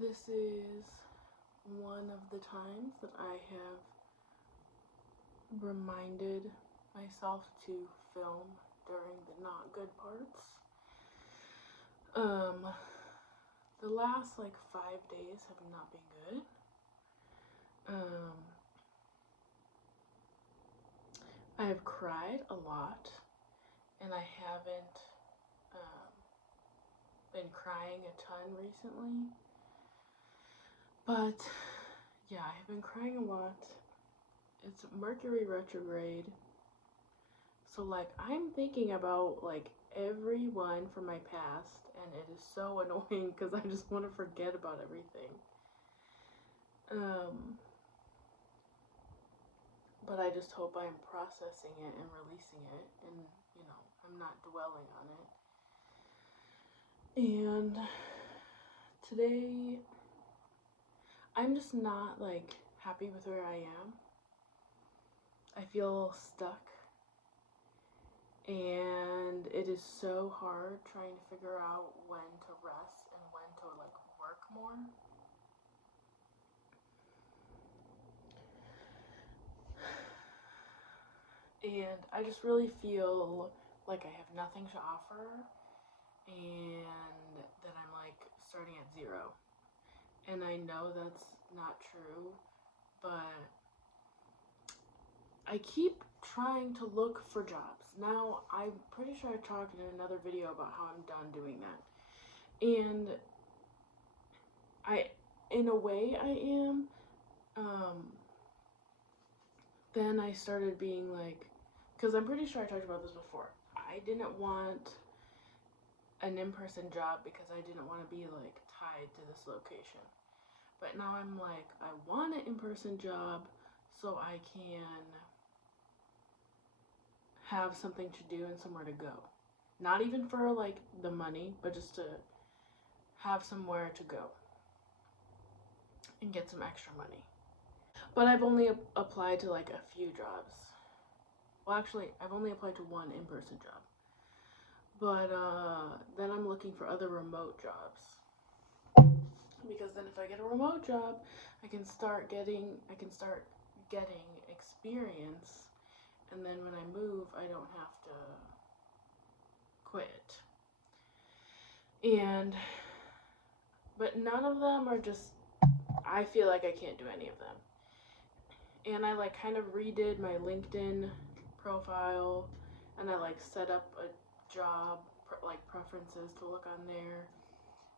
This is one of the times that I have reminded myself to film during the not good parts. The last like 5 days have not been good. I have cried a lot, and I haven't been crying a ton recently. But yeah, I've been crying a lot. It's Mercury retrograde. So like I'm thinking about like everyone from my past, and it is so annoying because I just want to forget about everything. But I just hope I'm processing it and releasing it, and I'm not dwelling on it. And today I'm just not like happy with where I am. I feel stuck, and it is so hard trying to figure out when to rest and when to like work more. And I just really feel like I have nothing to offer, and that I'm like starting at zero. And I know that's not true, but I keep trying to look for jobs. Now, I'm pretty sure I talked in another video about how I'm done doing that. And in a way, I am. Then I started being like, because I'm pretty sure I talked about this before. I didn't want an in-person job because I didn't want to be like tied to this location. But now I'm like, I want an in-person job so I can have something to do and somewhere to go. Not even for like the money, but just to have somewhere to go and get some extra money. But I've only applied to like a few jobs. Well, actually, I've only applied to one in-person job. But then I'm looking for other remote jobs. Because then if I get a remote job, I can start getting experience, and then when I move, I don't have to quit. But none of them are just, I feel like I can't do any of them. And I like kind of redid my LinkedIn profile, and I like set up a job like preferences to look on there.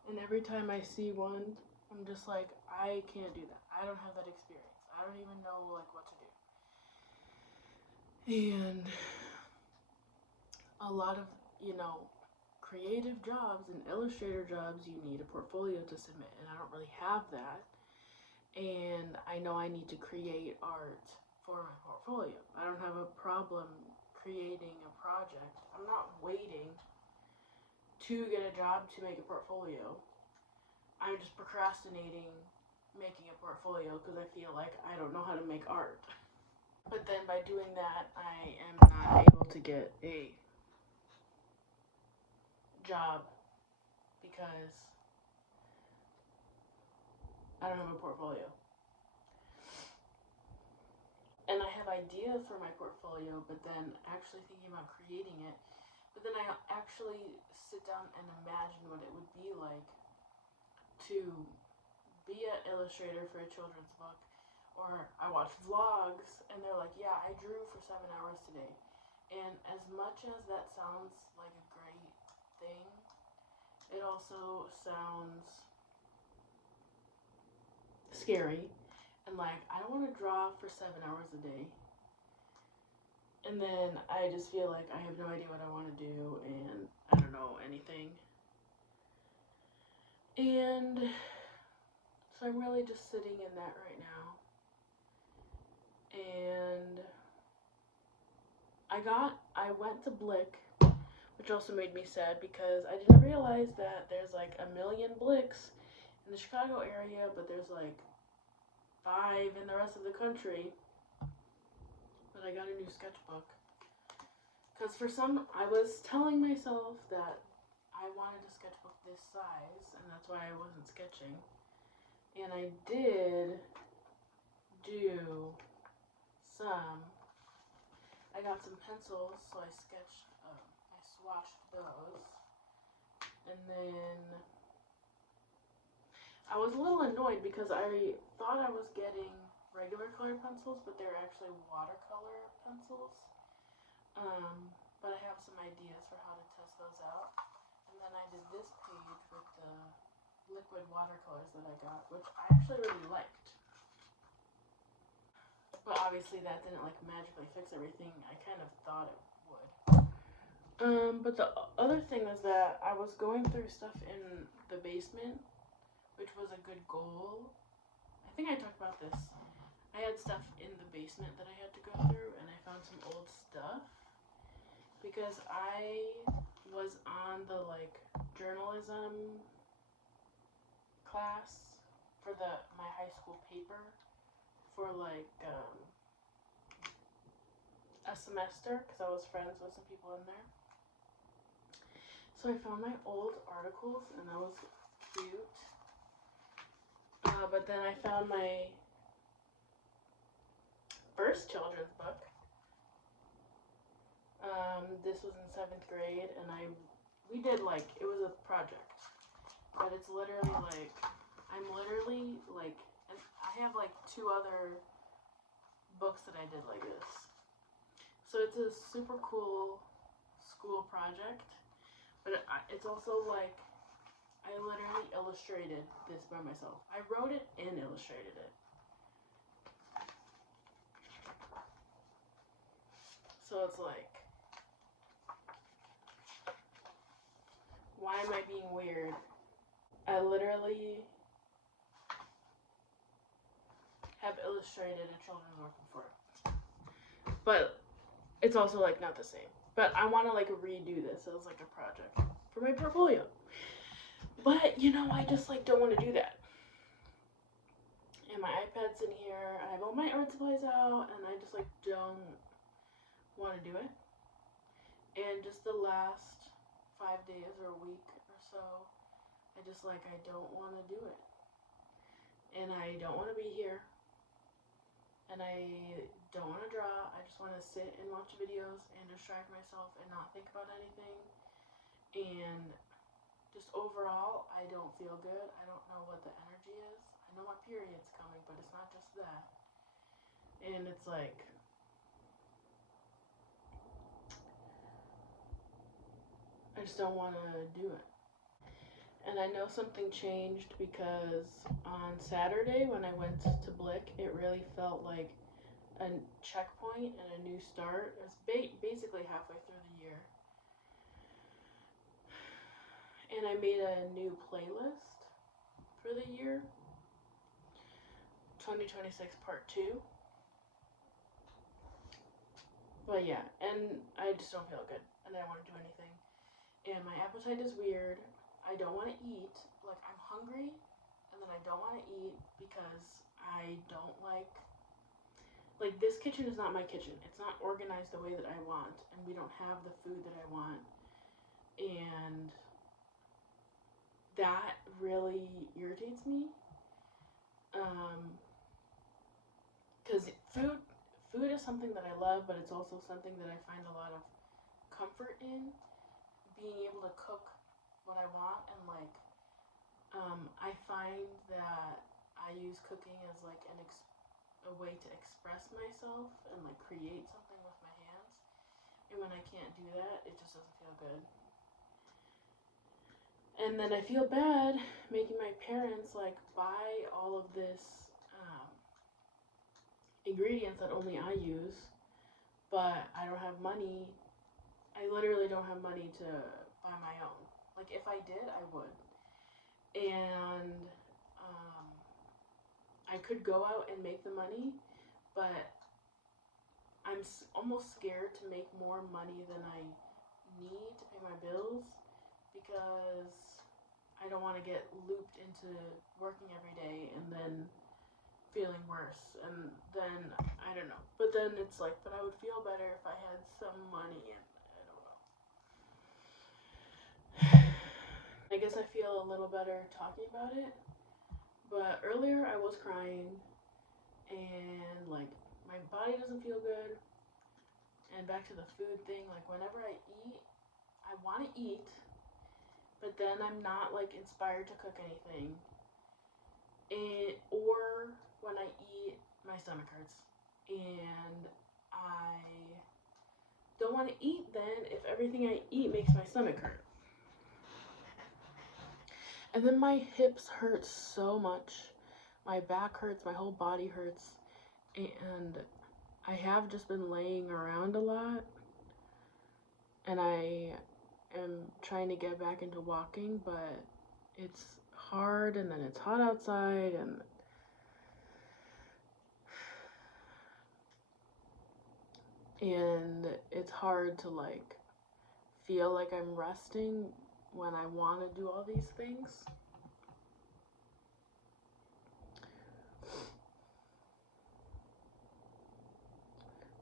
And every time I see one, I'm just like, I can't do that. I don't have that experience. I don't even know like what to do. And a lot of, creative jobs and illustrator jobs, you need a portfolio to submit, and I don't really have that. And I know I need to create art for my portfolio. I don't have a problem creating a project. I'm not waiting to get a job to make a portfolio. I'm just procrastinating making a portfolio because I feel like I don't know how to make art. But then by doing that, I am not able to get a job because I don't have a portfolio. And I have ideas for my portfolio, but then actually thinking about creating it, but then I actually sit down and imagine what it would be like to be an illustrator for a children's book. Or I watch vlogs and they're like, yeah, I drew for 7 hours today. And as much as that sounds like a great thing, it also sounds scary. And like, I don't want to draw for 7 hours a day. And then I just feel like I have no idea what I want to do, and I don't know anything. And so I'm really just sitting in that right now. And I went to Blick, which also made me sad because I didn't realize that there's like a million Blicks in the Chicago area, but there's like 5 in the rest of the country. But I got a new sketchbook. Because I was telling myself that I wanted a sketchbook this size, and that's why I wasn't sketching. And I did do some, I got some pencils, so I sketched, I swatched those. And then I was a little annoyed because I thought I was getting regular colored pencils, but they're actually watercolor pencils. But I have some ideas for how to test those out. And then I did this page with the liquid watercolors that I got, which I actually really liked. But obviously that didn't like magically fix everything. I kind of thought it would. But the other thing was that I was going through stuff in the basement, which was a good goal. I think I talked about this. I had stuff in the basement that I had to go through, and I found some old stuff because I was on the like journalism class for my high school paper for like a semester because I was friends with some people in there. So I found my old articles, and that was cute. But then I found my first children's book. This was in 7th grade, and we did like, it was a project, but it's literally like, I'm literally like, and I have like 2 other books that I did like this. So it's a super cool school project, but it's also like, I literally illustrated this by myself. I wrote it and illustrated it. So it's like, why am I being weird? I literally have illustrated a children's work before. But it's also like not the same. But I want to like redo this as like a project for my portfolio. But you know, I just like don't want to do that. And my iPad's in here. I have all my art supplies out, and I just like don't want to do it. And just the last 5 days or a week or so, I just like I don't want to do it. And I don't want to be here. And I don't want to draw. I just want to sit and watch videos and distract myself and not think about anything. And just overall, I don't feel good. I don't know what the energy is. I know my period's coming, but it's not just that. And it's like, I just don't want to do it. And I know something changed because on Saturday when I went to Blick, it really felt like a checkpoint and a new start. It was basically halfway through the year. And I made a new playlist for the year, 2026 part 2. But yeah, and I just don't feel good, and I don't want to do anything. And my appetite is weird. I don't want to eat. Like, I'm hungry, and then I don't want to eat because I don't like, this kitchen is not my kitchen. It's not organized the way that I want, and we don't have the food that I want. And that really irritates me. Because food is something that I love, but it's also something that I find a lot of comfort in. Being able to cook what I want, and like, I find that I use cooking as like a way to express myself and like create something with my hands. And when I can't do that, it just doesn't feel good. And then I feel bad making my parents like buy all of this ingredients that only I use, but I don't have money. I literally don't have money to buy my own. Like, if I did, I would. And I could go out and make the money, but I'm almost scared to make more money than I need to pay my bills because I don't want to get looped into working every day and then feeling worse. And then, I don't know. But then it's like, but I would feel better if I had some money, and I don't know. I guess I feel a little better talking about it, But earlier I was crying and like my body doesn't feel good. And back to the food thing, like whenever I eat, I want to eat, but then I'm not like inspired to cook anything. Or when I eat, my stomach hurts. And I don't want to eat then if everything I eat makes my stomach hurt. And then my hips hurt so much. My back hurts, my whole body hurts. And I have just been laying around a lot. And I am trying to get back into walking, but it's hard, and then it's hot outside, and it's hard to like feel like I'm resting when I want to do all these things.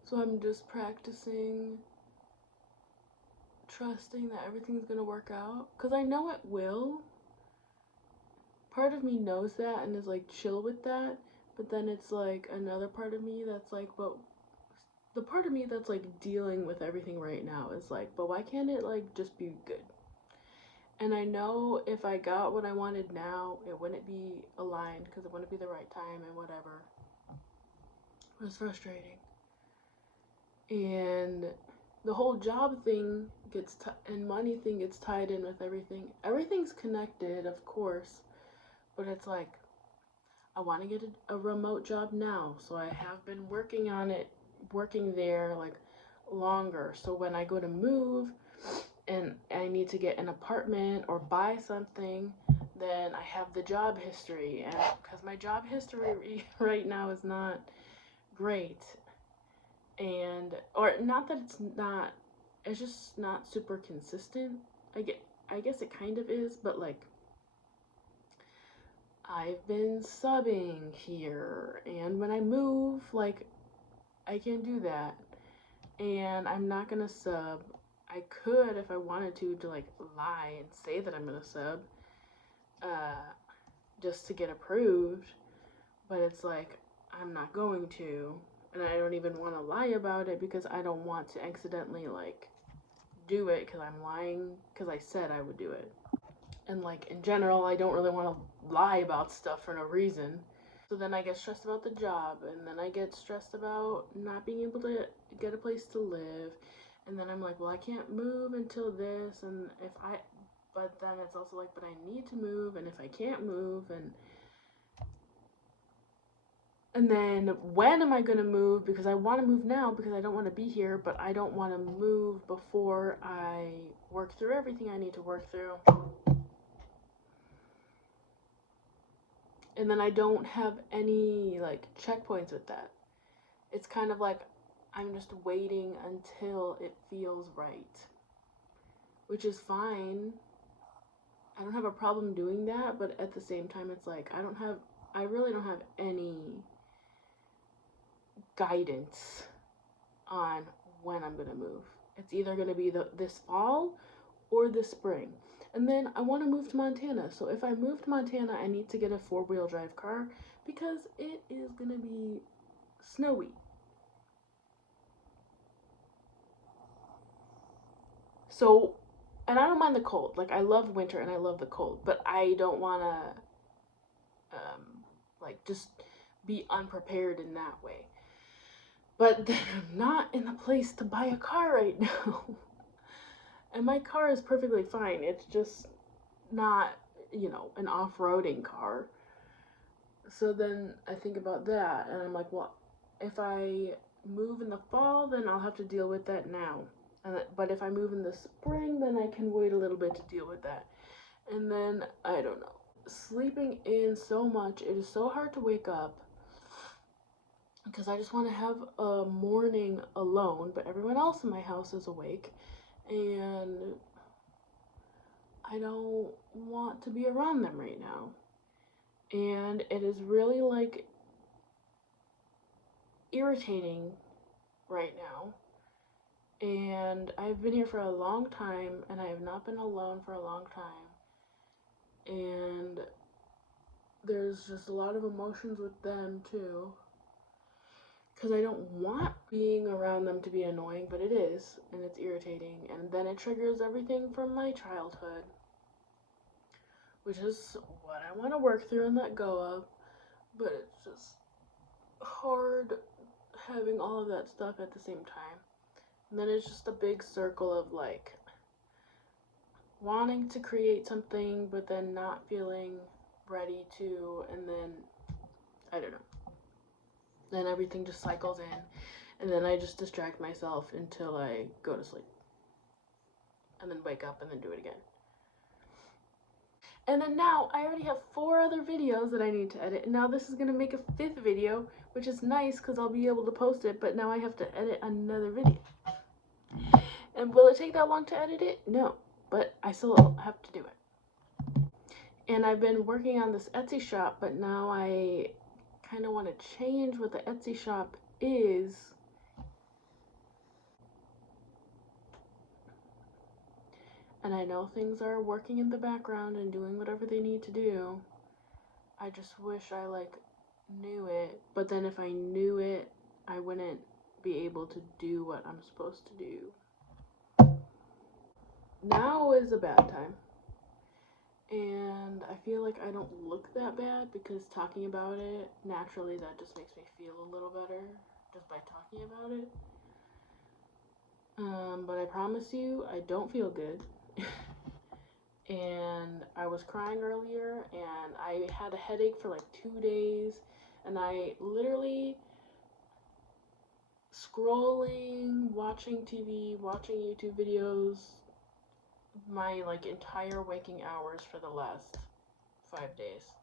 So I'm just practicing trusting that everything's gonna work out, because I know it will. Part of me knows that and is like chill with that, but then it's like another part of me that's like, but the part of me that's like dealing with everything right now is like, but why can't it like just be good? And I know if I got what I wanted now, it wouldn't be aligned because it wouldn't be the right time and whatever. It was frustrating. And the whole job thing and money thing gets tied in with everything. Everything's connected, of course, but it's like I want to get a remote job now, so I have been working on it, working there like longer. So when I go to move and I need to get an apartment or buy something, then I have the job history. And because my job history right now is not great, and or not that it's just not super consistent. I guess it kind of is, but like I've been subbing here, and when I move, like I can't do that, and I'm not gonna sub. I could if I wanted to like lie and say that I'm gonna sub, uh, just to get approved, but it's like I'm not going to, and I don't even want to lie about it because I don't want to accidentally like do it because I'm lying because I said I would do it. And like in general, I don't really want to lie about stuff for no reason. So then I get stressed about the job, and then I get stressed about not being able to get a place to live. And then I'm like, well, I can't move until this, and but then it's also like, but I need to move, and if I can't move, and then when am I going to move? Because I want to move now because I don't want to be here, but I don't want to move before I work through everything I need to work through. And then I don't have any like checkpoints with that. It's kind of like I'm just waiting until it feels right, which is fine. I don't have a problem doing that, but at the same time, it's like I really don't have any guidance on when I'm gonna move. It's either gonna be this fall or this spring. And then I want to move to Montana. So if I move to Montana, I need to get a 4-wheel drive car because it is gonna be snowy. So, and I don't mind the cold. Like I love winter and I love the cold, but I don't want to like just be unprepared in that way. But then I'm not in the place to buy a car right now. And my car is perfectly fine. It's just not, an off-roading car. So then I think about that and I'm like, well, if I move in the fall, then I'll have to deal with that now. But if I move in the spring, then I can wait a little bit to deal with that. And then, I don't know. Sleeping in so much, it is so hard to wake up because I just want to have a morning alone, but everyone else in my house is awake, and I don't want to be around them right now. And it is really like irritating right now. And I've been here for a long time, and I have not been alone for a long time. And there's just a lot of emotions with them too. Because I don't want being around them to be annoying, but it is, and it's irritating. And then it triggers everything from my childhood, which is what I want to work through and let go of. But it's just hard having all of that stuff at the same time. And then it's just a big circle of like wanting to create something, but then not feeling ready to, and then I don't know. Then everything just cycles in, and then I just distract myself until I go to sleep, and then wake up and then do it again. And then now I already have 4 other videos that I need to edit, and now this is going to make a 5th video, which is nice because I'll be able to post it, but now I have to edit another video. And will it take that long to edit it? No, but I still have to do it. And I've been working on this Etsy shop, but now I kind of want to change what the Etsy shop is. And I know things are working in the background and doing whatever they need to do. I just wish I like knew it, but then if I knew it, I wouldn't be able to do what I'm supposed to do. Now is a bad time. And I feel like I don't look that bad because talking about it, naturally that just makes me feel a little better just by talking about it. But I promise you, I don't feel good. And I was crying earlier, and I had a headache for like 2 days, and I literally scrolling, watching TV, watching YouTube videos, my like entire waking hours for the last 5 days.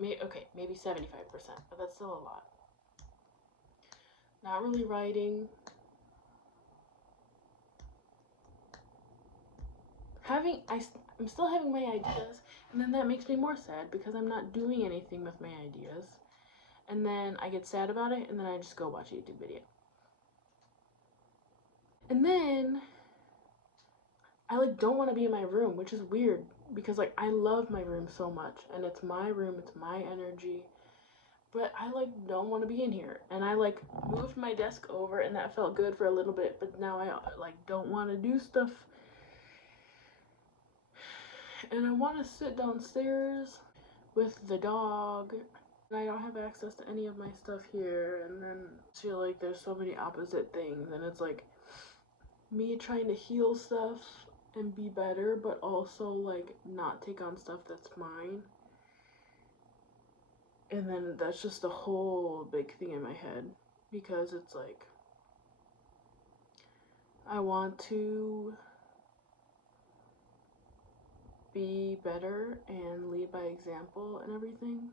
Maybe 75%, but that's still a lot. Not really writing. I'm still having my ideas, and then that makes me more sad because I'm not doing anything with my ideas. And then I get sad about it, and then I just go watch a YouTube video. And then I like don't want to be in my room, which is weird because like I love my room so much, and it's my room, it's my energy. But I like don't want to be in here, and I like moved my desk over, and that felt good for a little bit. But now I like don't want to do stuff, and I want to sit downstairs with the dog. I don't have access to any of my stuff here, and then I feel like there's so many opposite things, and it's like me trying to heal stuff and be better, but also like not take on stuff that's mine. And then that's just a whole big thing in my head because it's like I want to be better and lead by example and everything,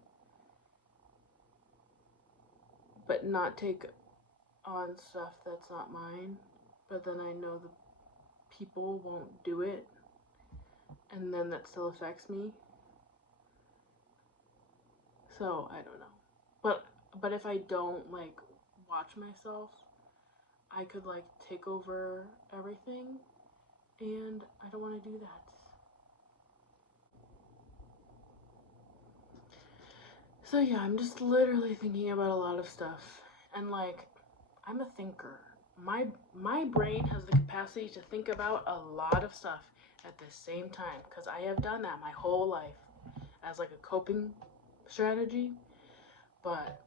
but not take on stuff that's not mine. But then I know the people won't do it, and then that still affects me. So I don't know. But if I don't like watch myself, I could like take over everything, and I don't want to do that. So yeah, I'm just literally thinking about a lot of stuff, and like I'm a thinker. My brain has the capacity to think about a lot of stuff at the same time because I have done that my whole life as like a coping strategy. But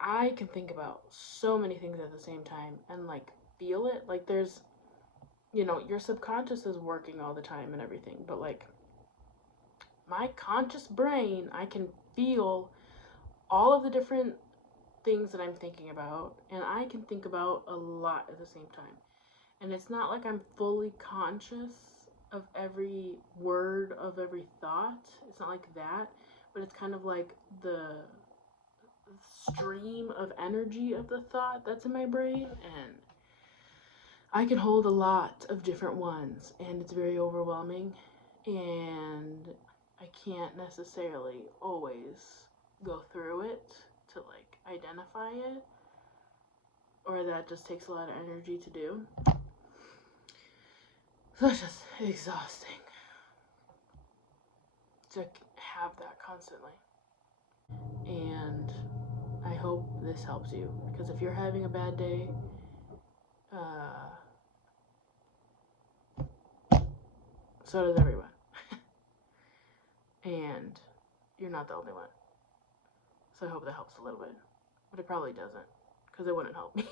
I can think about so many things at the same time and like feel it. Like there's, your subconscious is working all the time and everything, but like my conscious brain, I can feel all of the different things that I'm thinking about, and I can think about a lot at the same time. And it's not like I'm fully conscious of every word of every thought. It's not like that, but it's kind of like the stream of energy of the thought that's in my brain, and I can hold a lot of different ones, and it's very overwhelming, and I can't necessarily always go through it to like identify it, or that just takes a lot of energy to do. So it's just exhausting to have that constantly. this helps you. Because if you're having a bad day, so does everyone. And you're not the only one. So I hope that helps a little bit. But it probably doesn't, because it wouldn't help me.